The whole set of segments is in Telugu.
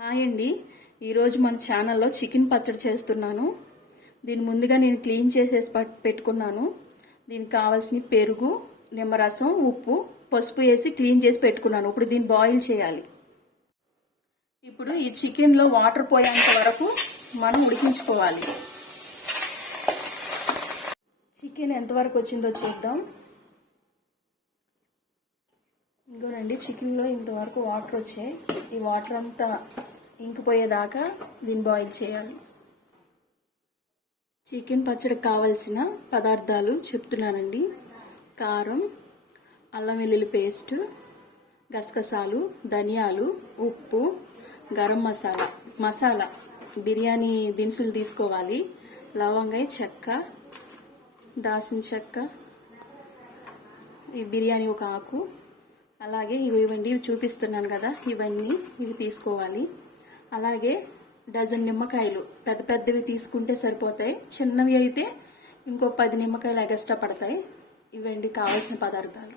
హాయ్ అండి, ఈరోజు మన ఛానల్లో చికెన్ పచ్చడి చేస్తున్నాను. దీని ముందుగా నేను క్లీన్ చేసేసి పెట్టుకున్నాను. దీనికి కావాల్సిన పెరుగు, నిమ్మరసం, ఉప్పు, పసుపు వేసి క్లీన్ చేసి పెట్టుకున్నాను. ఇప్పుడు దీన్ని బాయిల్ చేయాలి. ఇప్పుడు ఈ చికెన్లో వాటర్ పోయేంత వరకు మనం ఉడికించుకోవాలి. చికెన్ ఎంతవరకు వచ్చిందో చూద్దాం. ఇంకోనండి, చికెన్లో ఇంతవరకు వాటర్ వచ్చాయి. ఈ వాటర్ అంతా ఇంకిపోయేదాకా దీన్ని బాయిల్ చేయాలి. చికెన్ పచ్చడికి కావాల్సిన పదార్థాలు చెప్తున్నానండి. కారం, అల్లం వెల్లుల్లి పేస్ట్, గసగసాలు, ధనియాలు, ఉప్పు, గరం మసాలా, బిర్యానీ దినుసులు తీసుకోవాలి. లవంగాయ, చెక్క, దాల్చిన చెక్క, ఈ బిర్యానీ ఒక ఆకు, అలాగే ఇవ్వండి చూపిస్తున్నాను కదా, ఇవి తీసుకోవాలి. అలాగే డజన్ నిమ్మకాయలు, పెద్ద పెద్దవి తీసుకుంటే సరిపోతాయి. చిన్నవి అయితే ఇంకో 10 నిమ్మకాయలు ఎగస్ట్రా పడతాయి. ఇవ్వండి కావాల్సిన పదార్థాలు.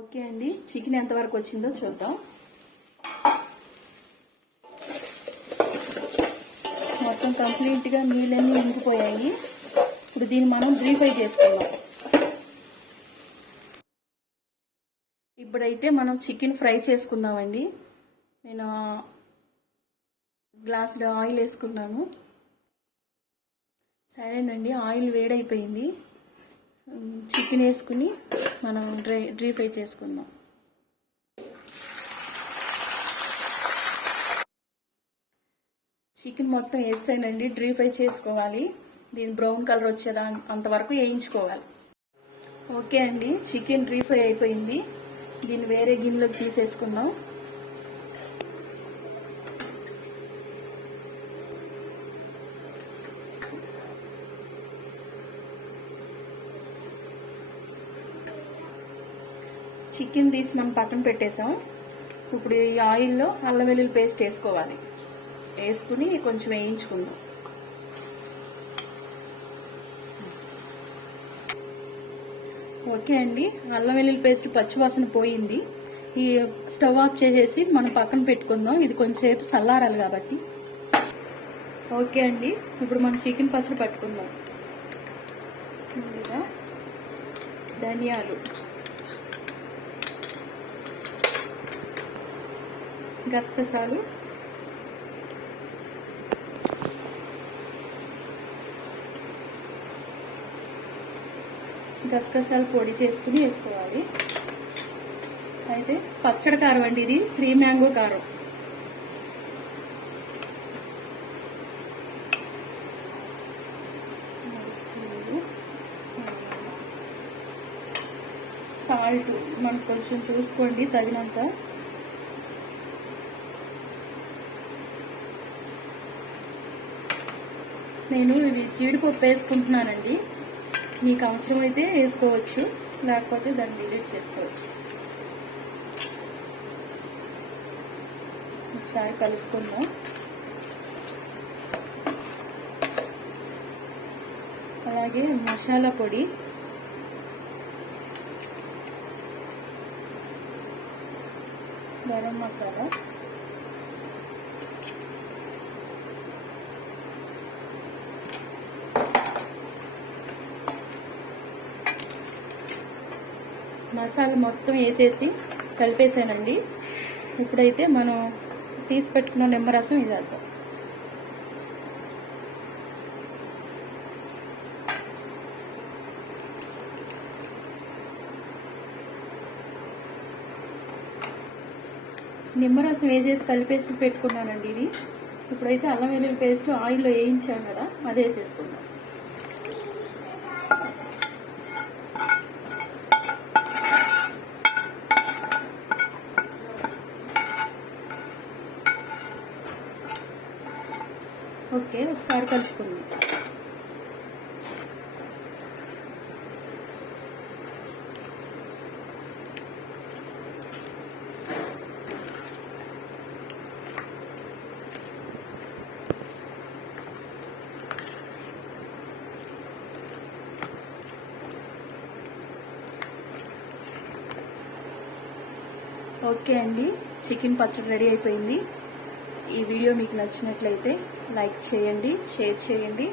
ఓకే అండి, చికెన్ ఎంతవరకు వచ్చిందో చూద్దాం. మొత్తం కంప్లీట్గా నీళ్ళన్నీ ఇంకిపోయాయి. ఇప్పుడు దీన్ని మనం ఫ్రై చేసుకుందాం. ఇప్పుడైతే మనం చికెన్ ఫ్రై చేసుకుందామండి. నేను గ్లాసులో ఆయిల్ వేసుకున్నాను. సరేనండి, ఆయిల్ వేడైపోయింది. చికెన్ వేసుకుని మనం డ్రీ ఫ్రై చేసుకుందాం. చికెన్ మొత్తం వేసానండి, డ్రీ ఫ్రై చేసుకోవాలి. దీని బ్రౌన్ కలర్ వచ్చేదా అంతవరకు వేయించుకోవాలి. ఓకే అండి, చికెన్ డ్రీ ఫ్రై అయిపోయింది. దీన్ని వేరే గిన్నెలోకి తీసేసుకుందాం. చికెన్ తీసి మనం పక్కన పెట్టేసాం. ఇప్పుడు ఈ ఆయిల్లో అల్లం వెల్లుల్లి పేస్ట్ వేసుకోవాలి. వేసుకుని కొంచెం వేయించుకుందాం. ఓకే అండి, అల్లం వెల్లుల్లి పేస్ట్ పచ్చివాసన పోయింది. ఈ స్టవ్ ఆఫ్ చేసేసి మనం పక్కన పెట్టుకుందాం. ఇది కొంచెంసేపు చల్లారాలి కాబట్టి. ఓకే అండి, ఇప్పుడు మనం చికెన్ పచ్చడి పట్టుకుందాం. ముందుగా ధనియాలు, గసగసాలు, గసగసాలు పొడి చేసుకుని వేసుకోవాలి. అయితే పచ్చడి కారం అండి, ఇది 3 మ్యాంగో కారం. సాల్ట్ మనకు కొంచెం చూసుకోండి తగినంత. నేను ఇవి జీడిపప్పు వేసుకుంటున్నానండి. మీకు అవసరమైతే వేసుకోవచ్చు, లేకపోతే దాన్ని డిలీట్ చేసుకోవచ్చు. ఒకసారి కలుపుకుందాం. అలాగే మసాలా పొడి, గరం మసాలా, మసాలా మొత్తం వేసేసి కలిపేసానండి. ఇప్పుడైతే మనం తీసి పెట్టుకున్న నిమ్మరసం వేద్దాం. నిమ్మరసం వేసేసి కలిపేసి పెట్టుకున్నానండి ఇది. ఇప్పుడైతే అల్లం వెల్లుల్లి పేస్ట్ ఆయిల్లో వేయించాం కదా, అది వేసేసుకుందాం. ఓకే, ఒకసారి కలుపుకుందాం. ఓకే అండి, చికెన్ పచ్చడి రెడీ అయిపోయింది. వీడియో మీకు నచ్చినట్లయితే లైక్ చేయండి, షేర్ చేయండి.